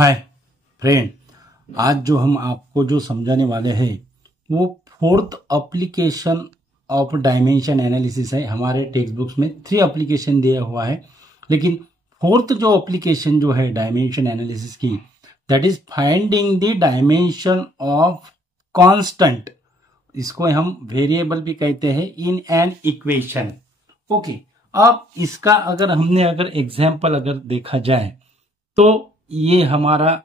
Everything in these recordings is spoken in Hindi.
हाय फ्रेंड, आज जो हम आपको जो समझाने वाले हैं वो fourth application of dimension analysis है। हमारे टेक्स्ट बुक्स में 3 एप्लीकेशन दिया हुआ है, लेकिन फोर्थ जो एप्लीकेशन जो है डायमेंशन एनालिसिस की, that is finding the dimension of constant. इसको हम वेरिएबल भी कहते हैं इन एन इक्वेशन। ओके, अब इसका अगर एग्जाम्पल अगर देखा जाए तो ये हमारा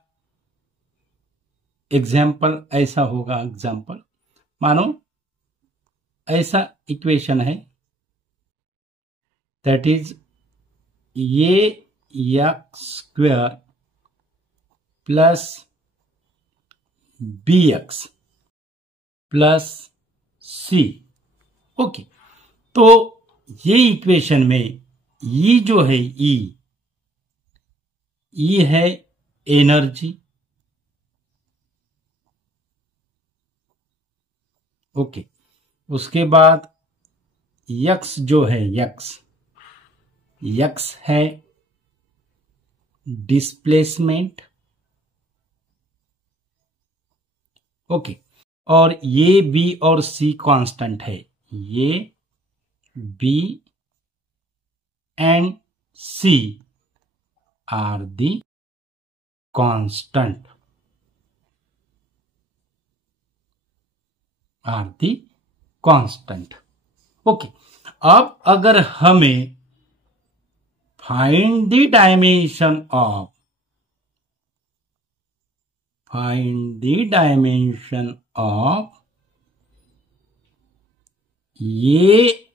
एग्जाम्पल ऐसा होगा। एग्जाम्पल मानो ऐसा इक्वेशन है, दैट इज ये x square plus b x plus c. Okay, तो ये इक्वेशन में ई जो है ई है एनर्जी। ओके, उसके बाद यक्स जो है यक्स है डिस्प्लेसमेंट। ओके, और ये बी और सी कांस्टेंट है। ये B and C are the constant, okay, अब अगर हमें फाइंड द डायमेंशन ऑफ ये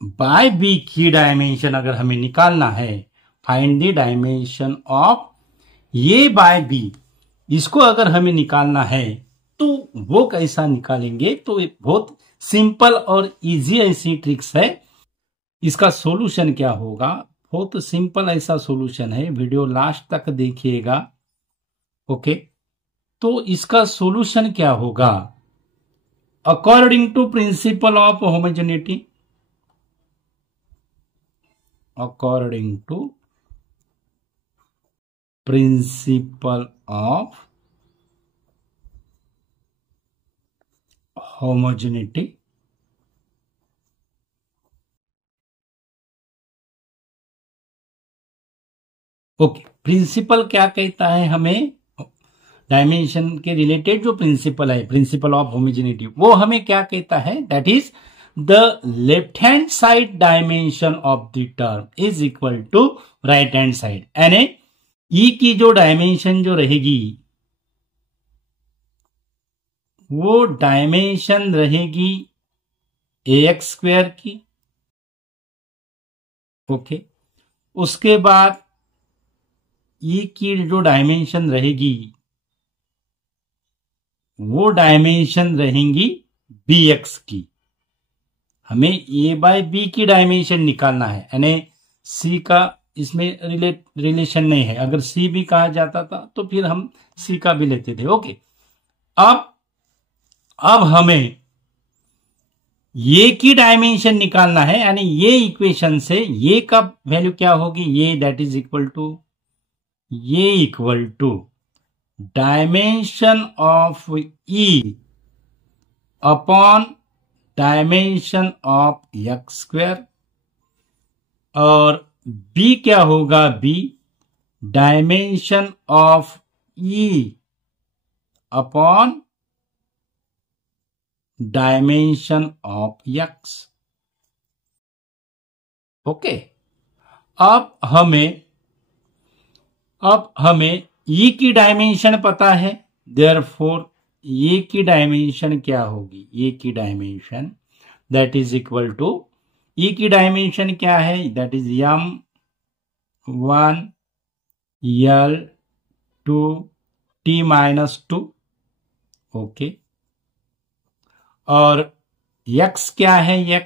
बाय बी की डायमेंशन अगर हमें निकालना है, फाइंड द डायमेंशन ऑफ ये बाय बी, इसको अगर हमें निकालना है तो वो कैसा निकालेंगे? तो बहुत सिंपल और इजी ऐसी ट्रिक्स है। इसका सॉल्यूशन क्या होगा? बहुत सिंपल ऐसा सॉल्यूशन है, वीडियो लास्ट तक देखिएगा। ओके, तो इसका सॉल्यूशन क्या होगा? According to principle of homogeneity, according to principle of homogeneity, okay, principle क्या कहता है हमें? डायमेंशन के रिलेटेड जो प्रिंसिपल है, प्रिंसिपल ऑफ होमोजेनिटी, वो हमें क्या कहता है? That is the left hand side dimension of the term is equal to right hand side. यानी ई की जो डायमेंशन जो रहेगी वो डायमेंशन रहेगी ए एक्स स्क्वायर की। ओके, उसके बाद ई की जो डायमेंशन रहेगी वो डायमेंशन रहेंगी बी एक्स की। हमें ए बाय बी की डायमेंशन निकालना है, यानी सी का इसमें रिलेशन नहीं है। अगर सी भी कहा जाता था तो फिर हम सी का भी लेते थे। ओके, अब हमें ये की डायमेंशन निकालना है, यानी ये इक्वेशन से ये का वैल्यू क्या होगी? ये that is equal to dimension of E upon dimension of X square, और बी क्या होगा? B dimension of E upon dimension of X. Okay, अब हमें ई की डायमेंशन पता है, देयरफॉर ये की डायमेंशन क्या होगी? ये की dimension that is equal to, E की डायमेंशन क्या है? That is m1 l2 t-2। Okay, और x क्या है?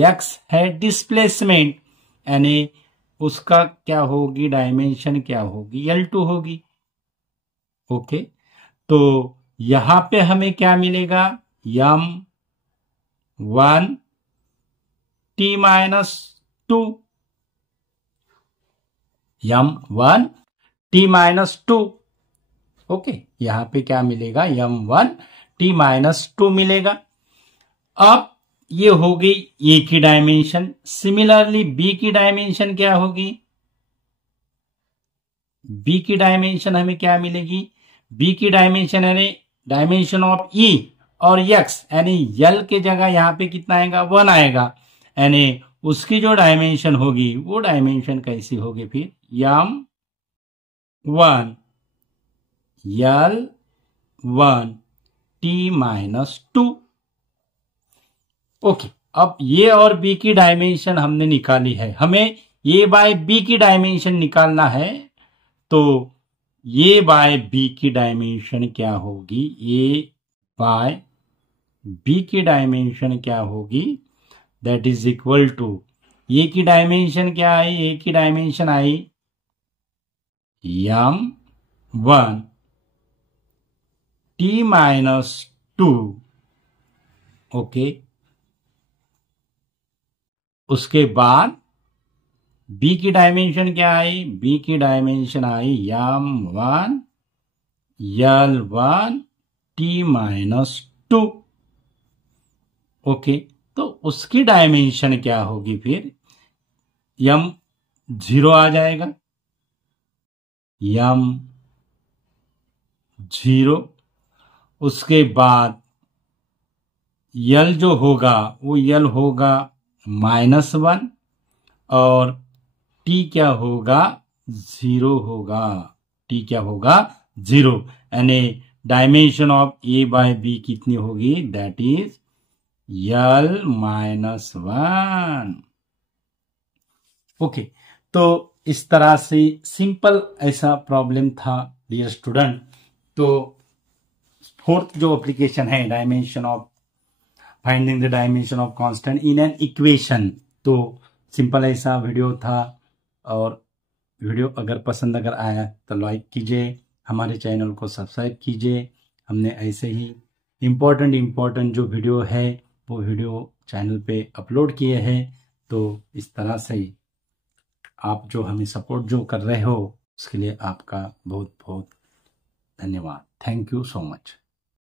x है डिस्प्लेसमेंट, यानी उसका क्या होगी? डायमेंशन क्या होगी? l2 होगी। ओके, तो यहां पे हमें क्या मिलेगा? m1 t-2, m1 t-2, okay, यहां पे क्या मिलेगा, m1t-2 मिलेगा। अब ये हो गई ए की डायमेंशन। सिमिलरली बी की डायमेंशन क्या होगी, बी की डायमेंशन हमें क्या मिलेगी, बी की डायमेंशन यानी डायमेंशन ऑफ ई और एक्स यानी यल के जगह यहां पे कितना आएगा, 1 आएगा, यानी उसकी जो डायमेंशन होगी वो डायमेंशन कैसी होगी फिर, m1 l1 t-2। ओके, अब ये और बी की डायमेंशन हमने निकाली है, हमें ए बाय बी की डायमेंशन निकालना है। तो ए बाय बी की डायमेंशन क्या होगी, ए बाय बी की डायमेंशन क्या होगी, दैट इज इक्वल टू, ए की डायमेंशन क्या आई, ए की डायमेंशन आई m1 t-2। ओके, उसके बाद बी की डायमेंशन क्या आई, बी की डायमेंशन आई m1 l1 t-2। ओके, तो उसकी डायमेंशन क्या होगी फिर, m0 आ जाएगा, m0। उसके बाद यल जो होगा वो यल होगा -1 और टी क्या होगा, 0 होगा, टी क्या होगा, 0, यानी dimension of A by B कितनी होगी, दैट इज l-1। ओके, तो इस तरह से सिंपल ऐसा प्रॉब्लम था डियर स्टूडेंट। तो फोर्थ जो एप्लीकेशन है, dimension of finding the dimension of constant in an equation, तो सिंपल ऐसा वीडियो था। और वीडियो अगर पसंद अगर आया तो लाइक कीजिए, हमारे चैनल को सब्सक्राइब कीजिए। हमने ऐसे ही इम्पोर्टेंट जो वीडियो है वो वीडियो चैनल पे अपलोड किए हैं। तो इस तरह से आप जो हमें सपोर्ट जो कर रहे हो उसके लिए आपका बहुत बहुत धन्यवाद। Thank you so much.